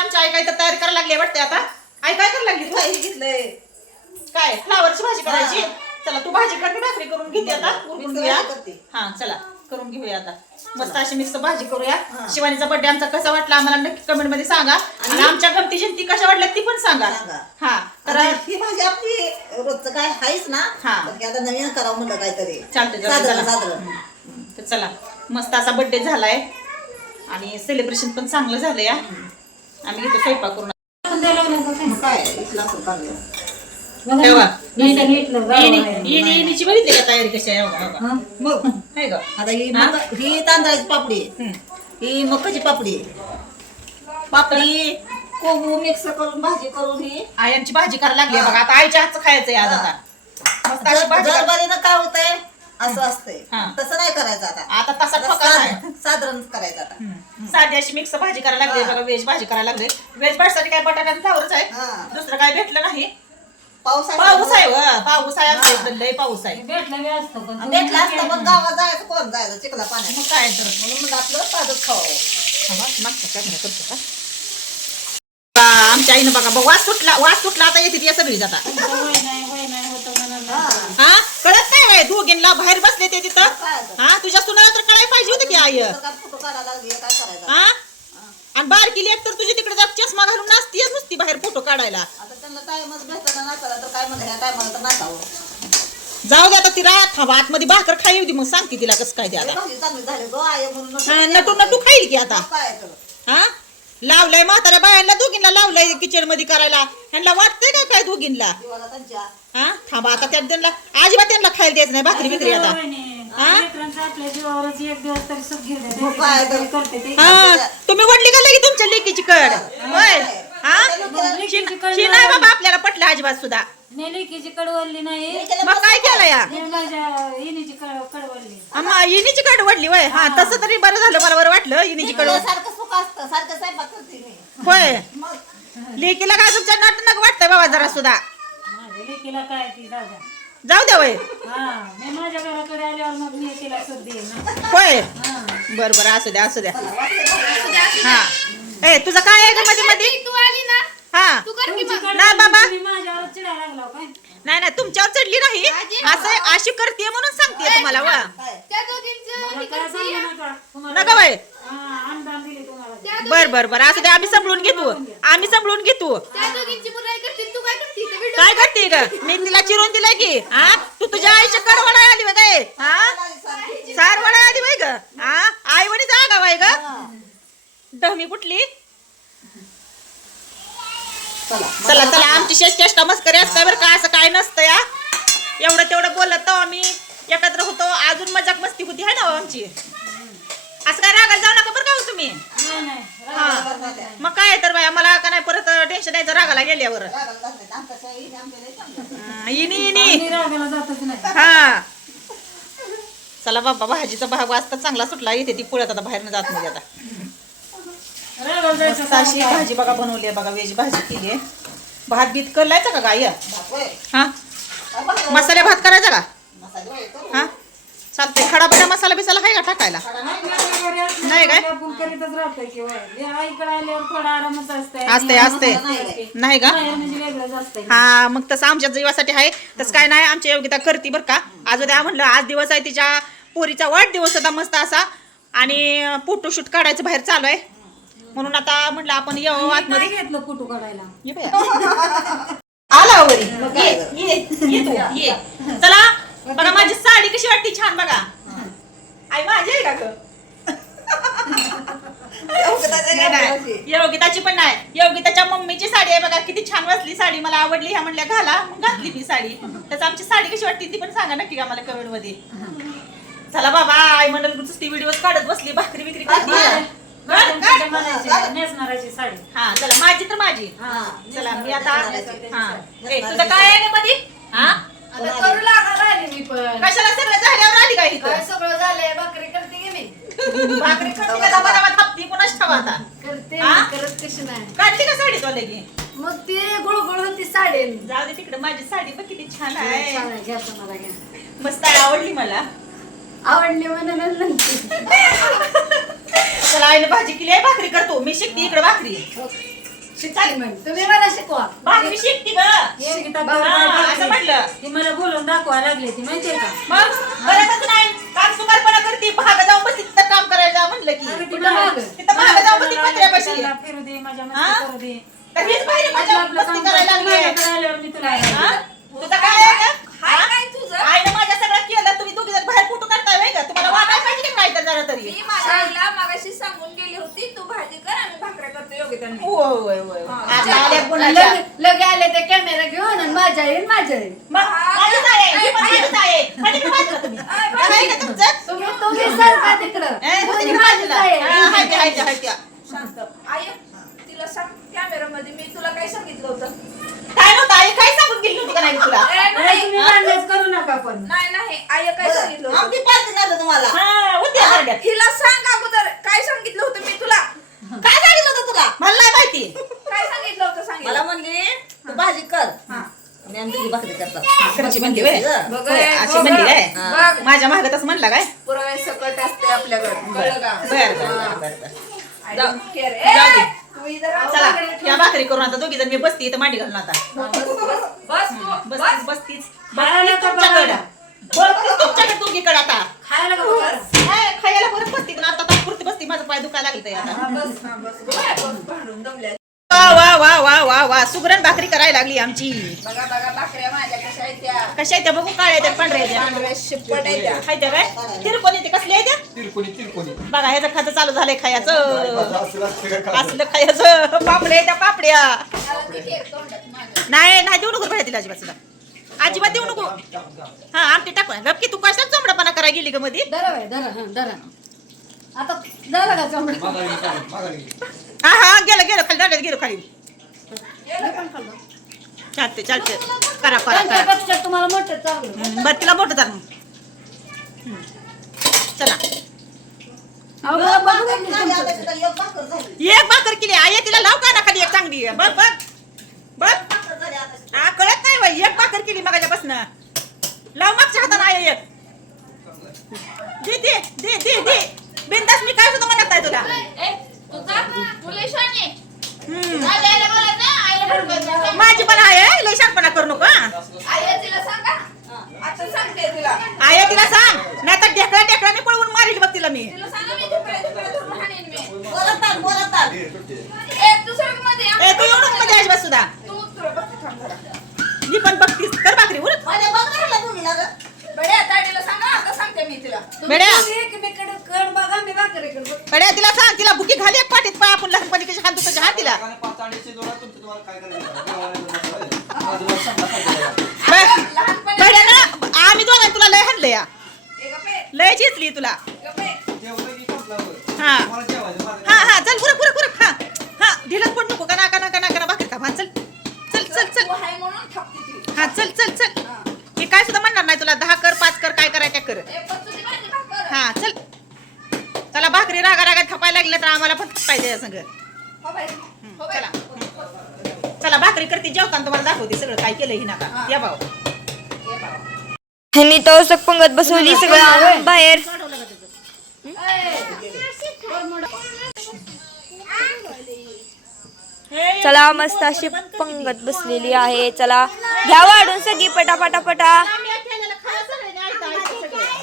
आमची आई काय तर तयारी करायला लागली वाटते आता? आई काय करायला लागली घेतलंय. काय फ्लावरची भाजी करायची? चला तू भाजी कर मी भाकरी करून घेते आता. उरकून घेऊया. हा चला करून घेऊया आता. मस्त अशी मिक्स भाजी करूया. शिवानीचा बर्थडे आमचा कसा वाटला आम्हाला नक्की कमेंटमध्ये सांगा. आणि आमच्या गमती जयंती कशा वाटल्या ती पण सांगा. हा तर ही भाजी आपली रोजचं काय आहेच ना हा. आता नवीन करावं म्हणलं काहीतरी. साधारण चला. साधारण तर चला मस्त असा बर्थडे झालाय. आणि सेलिब्रेशन पण चांगलं झालंय हा. आम्ही घेतो स्वयंपाक करून काय इथलं असं ठेवा. बघितली का तयारी कशी आहे बघा, बघा. मग आहे का आता ही हा? मक- ही तांदळाची पापडी आहे. हम्म. ही मकाची पापडी आहे. पापडी कोबू मिक्स करून भाजी करून ही आयांची भाजी करायला लागली बघा आता आईच्या हातचं खायचंय आज आता मस्त अशी भाजी कर- दरबारीनं काय होतंय असं असतंय. हा. तसं नाही करायचं आता. आता तसा ठोका साधारण साधारण करायचं आता. हम्म. साधी अशी मिक्स भाजी करायला लागली हा. बघा व्हेज भाजी करायला लागली. व्हेज भाजीसाठी काय बटाटा आणि फ्लावरच आहे. हा. दुसरं काय भेटलं नाही. पाऊस आहे. पाऊस आहे व, पाऊस आहे आमच्या इकडं लय पाऊस आहे. भेटलं बी असतं पण भेटला असतं पण गावात जायचं कोण जायचं? चिखला पाण्यात. मग काय तर. म्हणून मग आपलं साधंच खावं. थांबा, मागचा कॅमेरा करतो का? बा, आमच्या आईनं बघा बघ वास सुटला वास सुटला आता येते ती सगळी जाता नाही होतं म्हणाला हा नाही बाय दोघींना बाहेर बसले ते तिथं? हा तुझ्या सुनाला तर कळायला पाहिजे होतं की आई. तर काय फोटो काढायला लागली काय करायचं? हा? आणि बारकी लेक तर तुझी तिकडे जात चष्मा घालून नाचतीये नुसती बाहेर फोटो काढायला. आता त्यांना टाइमच भेटला नाचायला तर काय म्हणलं ह्या टायमाला तर नाचावं. जाऊ दे आता ती राहत थांबा. आतमध्ये भाकर खाई होती मग सांगते तिला कसं काय ते लय आता भाजी चांगली झाली गो आहे म्हणून हा, नटू नटू खाईल की आता. काय हा? लावलंय म्हाताऱ्या बायांना दोघींना लावलंय किचनमध्ये करायला. ह्यांना वाटतंय का काय दोघींना हा? थांबा आता त्या त्यांना अजिबात त्यांना खायला द्यायचं नाही भाकरी बिकरी आता. हा? तुम्ही वडली का लगी तुमच्या लेकीची कड? होय. शी नाही बाबा आपल्याला पटलं अजिबात सुद्धा. कडवडली नाही. मग काय केलं या? माझ्या इनीची कड- कडवडली अम्मा इनीची कड वडली वय. हा तसं तरी बरं झालं मला बरं वाटलं इनीची कड तिकडं सारखं सुख असतं सारखं स्वयंपाक करते मी. होय. मग? लेकीला काय तुमच्या नाटनक वाटतंय बाबा जरा सुद्धा. माझ्या लेकीला काय ती दादा जाऊ द्या वय. हा मी माझ्या घराकडे आल्यावर मग मी तिला सुख देईन ना. होय. हा. बर बर असू द्या असू द्या. हा. ए तुझं काय आहे ग मध्ये मध्ये तू आली ना? हा. तू कर की मग. नाही बाबा. तुम्ही माझ्यावर चिडायला लागला काय? नाही नाही तुमच्यावर चढली नाही. असं अशी करते म्हणून सांगते तुम्हाला वा काय? त्या दोघींचं मला काय तिकडची सांगू नका तुम्हाला नका बाय हा अनुदान दिले तुम्हाला. त्या बर बर बर. असू आम्ही सांभाळून घेतो. आम्ही सांभाळून घेतो. त्या दोघींची बुराई करते तू काय करते? काय ग? मी तिला चिरून दिलाय की हा? तू तुझ्या आईच्या कडवडा आली बघ काय हा सार वडा आली बाई ग हा आई म्हणे जागा बाई ग दहमी कुठली? चला. चला आमची शेष चेष्टा मस्करी असते बरं का असं काय नसतं या. एवढं तेवढं बोलत आम्ही. एकत्र होतो अजून मजाक मस्ती होती है ना हो आमची. असं काय रागाला जाऊ नका बरं का हो तुम्ही. नाही नाही हा. मग काय तर बाई आम्हाला का नाही परत टेन्शन यायचं रागाला गेल्यावर. हं, इनी इनी. हा. चला बाबा भाजीचा भाग वाजता चांगला सुटला इथे ती पुळ्यात आता बाहेर जात नाही आता. मस्त अशी भाजी बघा बनवली आहे बघा व्हेज भाजी केली आहे. भात बीत करायचा का गाय हा? मसाले भात करायचा का? हा? चालतंय. खडा बडा मसाला बिसाला आहे का टाकायला? नाही काय? असतंय असते असते नाही का? हा मग तसं आमच्या जीवासाठी आहे. तसं काय नाही आमची योग्यता करते बरं का. आज उद्या म्हणलं आज दिवस आहे तिच्या पोरीचा वाढदिवस होता मस्त असा. आणि फोटोशूट काढायचं बाहेर चालू आहे. म्हणून आता म्हटलं आपण येऊ आतमध्ये. घेतलं फोटो काढायला. ये बाया. आला वरी ये ये ये तू ये. चला बघा माझी साडी कशी वाटते छान बघा. आई माझी आहे का ग. योगिताची पण नाही. योगिताच्या मम्मीची साडी आहे बघा. किती छान वाटली साडी. मला आवडली ह्या म्हणल्या घाला. मग घातली मी साडी. त्याच आमची साडी कशी वाटते ती पण सांगा नक्की का मला कमेंटमध्ये चला बाबा आई मंडळ नुसती व्हिडिओ काढत बसली भाकरी बिकरी करते म्हणायची, नेसणाराची साडी. हा चला माझी तर माझी. हा चला मी आता हा. ए, तुझं काय आहे मध्ये हा? आता करू लागा राहिली मी पण. कशाला सगळं झाल्यावर आली काय काय इथं सगळं झालंय? भाकरी करते की मी भाकरी खाते का? दबा दबा थापती कोणाच ठेवा आता? करते हा? मी, करत कशी नाही. काढली का साडी तो लगी? मग ती गुळगुळ होती साडी. जाऊ दे तिकडे माझी साडी पण किती छान आहे. घ्या तुम्हाला घ्या. मस्त आहे आवडली मला. आवडली म्हणूनच म्हणते चला आईने भाजी केली आहे भाकरी करतो. मी शिकते इकडे भाकरी. शिकाल तुम्ही मला शिकवा. भाकरी शिकती ग. शिकतात हा, बरोबर. असं म्हटलं. ती मला बोलून दाखवा लागले ती माहितीये का? मग? बरं नाही. काम सुकारपणा करते. भाग जाऊन बसती तिथं काम करायला म्हणलं की. अगं ती कुठं? मला- मागं? तिथं मागं जाऊन बसती पत्र्यापाशी मला फिरू दे माझ्या हा? मस्ती करू दे. तर हीच पाहिजे माझ्या आपलं मस्ती काम करायला लागली करायला आल्यावर मी तुला हा? तुझं काय आहे? हाय काय तुझं? आईनं माझ्या सगळं केलं तुम्ही दोघी जण बाहेर फोटो काढताय व्हय का तुम्हाला वाटायला पाहिजे की काय तर जरा तरी. मी माझ्या आईला मागाशी सांगून गेली होती तू भाजी कर आम्ही भाकऱ्या करतो योग्य त्यांनी. होय होय होय. आता आल्या कोणाच्या लगे लगे आले ते कॅमेरा घेऊन आणि माझ्या येईल माझ्या येईल मग माझीच आहे ही पण माझीच आहे. म्हणजे मी बाजूला तुम्ही. काय का तुमचं? तुम्ही तुम्ही सारखा तिकडं? ए, तुम्ही तुम्ही बाजूला. माझीच आहे. हा, हाय त्या, हाय त्या, हाय त्या. शांत. आई तिला सांग कॅमेरा मध्ये. मी तुला काय सांगितलं होतं? काय नव्हतं? आई काय सांगून गेली होती का नाही तुला? ए, अरे नाही तुम्ही भांडणच करू नका पण. नाही नाही आई काय सांगितलं होतं? आमची पाच झालं तुम्हाला. हा. हिला सांग अगोदर काय सांगितलं होतं मी तुला? काय सांगितलं होतं तुला? मला नाही माहिती. काय सांगितलं होतं मला सांगितलं म्हणली तू भाजी कर. आणि आम्ही तुझी भाकरी करतात कशी म्हणली व्हय? बघ होय, ए, अशी बघ. म्हणली काय बघ. माझ्या मागतच म्हणला काय? पुरावे सकट असते आपल्याकडे. कळलं का? बर बर बर बर बर. I जाऊ. don't care. जाऊ दे. चला या भाकरी करून आता दोघी जण मी बसती इथं मांडी घालून आता. बस बसतीच तुमच्याकडं. बघायला? बसतीच तुमच्याकडे दोघीकडे आता. खायला परत बसती पण आता तात्पुरती बसती माझं पाय दुखायला लागलं आता. वा वा वा वा वा वा. सुगरण भाकरी करायला लागली आमची. बघा बघा भाकऱ्या माझ्या कशा आहेत त्या? बघू काळ्या त्या पांढऱ्या आहेत त्या. हाय त्या काय? तिरकोणी ते कसले आहे त्या? तिरकोणी तिरकोणी. बघा ह्याचं खातं चालू झालंय खायचं. असलं खायचं. पापड्या त्या पापड्या. नाही नाही देऊ नको भैया तिला अजिबात सुद्धा. अजिबात देऊ नको. हा आमटी टाकू गप की तू कशाला चमडापणा करायला गेली ग मध्ये धरा बाई धरा हा धरा. आता का चमडा. हा हा गेलं गेलं खाली दांड्यात गेलो खाली? चालते चालते करा करा करा. त्यांच्यापेक्षा तुम्हाला मोठं चांगलं. बरं तिला मोठं तर मग हम्म. चला. अहो, बघ, बघ, झाली, आता तुमचं. एक भाकर झाली. एक भाकर केली. आई तिला लाव का ना खाली एक चांगली? बघ बघ. बघ. हा कळत नाही बाई एक भाकर केली मगाच्यापासून. लाव मागच्या हाताने आहे एक दे दे दे दे दे बिंदास मी काय सुद्धा म्हणत नाही तुला ए, तू जा, मुलं शाणी. हम्म. जा, द्यायला बोलत ना, आईला बोलवत. माझी पण आहे लय शांतपणा करू नको हा. आईला तिला सांगा आता सांगते तिला. आहे तिला सांग. नाही तर ढेकळा ढेकळाने पळवून मारील बघ तिला मी. ए, तू एवढं मध्ये बस सुद्धा. मी पण बघतीस कर भाकरी उरत. बड्या तिला. एकमेकडे बघा मी भाकरीकडे सांग तिला बुकी घाली एक पाठीत पाय आपण लहानपणी कशी खातो तशी हात तिला. पाच अंडीचे जोडा, तुमचं तुम्हाला काय करायचं? आम्ही दोघांनी तुला लय हाणलं या. लय चिचली तुला. की. हा. तुम्हाला जेवायचं, माझं हा. हा चल पुरक पुरक पुरक हा हा ढिलत पड नको कना कना कना कना भाकरी खा हा चल चल चल चल. तू हाय म्हणून थापते ती. हा चल चल चल. हे. काय सुद्धा म्हणणार नाही तुला. दहा कर पाच कर काय करायचं ते कर. पण. हा चल. चला भाकरी रागा रागा थापायला लागले तर आम्हाला पण पाहिजे संग. हो बाई, हो बाई. चला. चला भाकरी करते जेवताना तुम्हाला दाखवते सगळं काय केलं ही नका या भाऊ. ह्यांनी तवसक पंगत बसवली सगळं आणून बाहेर चला मस्त अशी पंगत बसलेली आहे चला घ्या वाढून सगळी पटा पटा पटा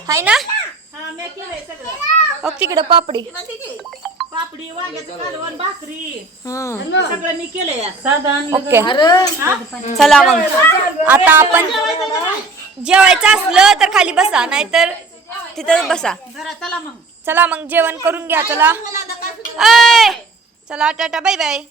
हाय ना बघ तिकडं पापडी पापडी वांग्याचं कालवण भाकरी. सगळं मी केलंय ओके चला मग. आता आपण जेवायचं असलं तर खाली बसा नाहीतर तिथं बसा. चला मग. चला मग जेवण करून घ्या चला. ऐ! चला टाटा बाय बाय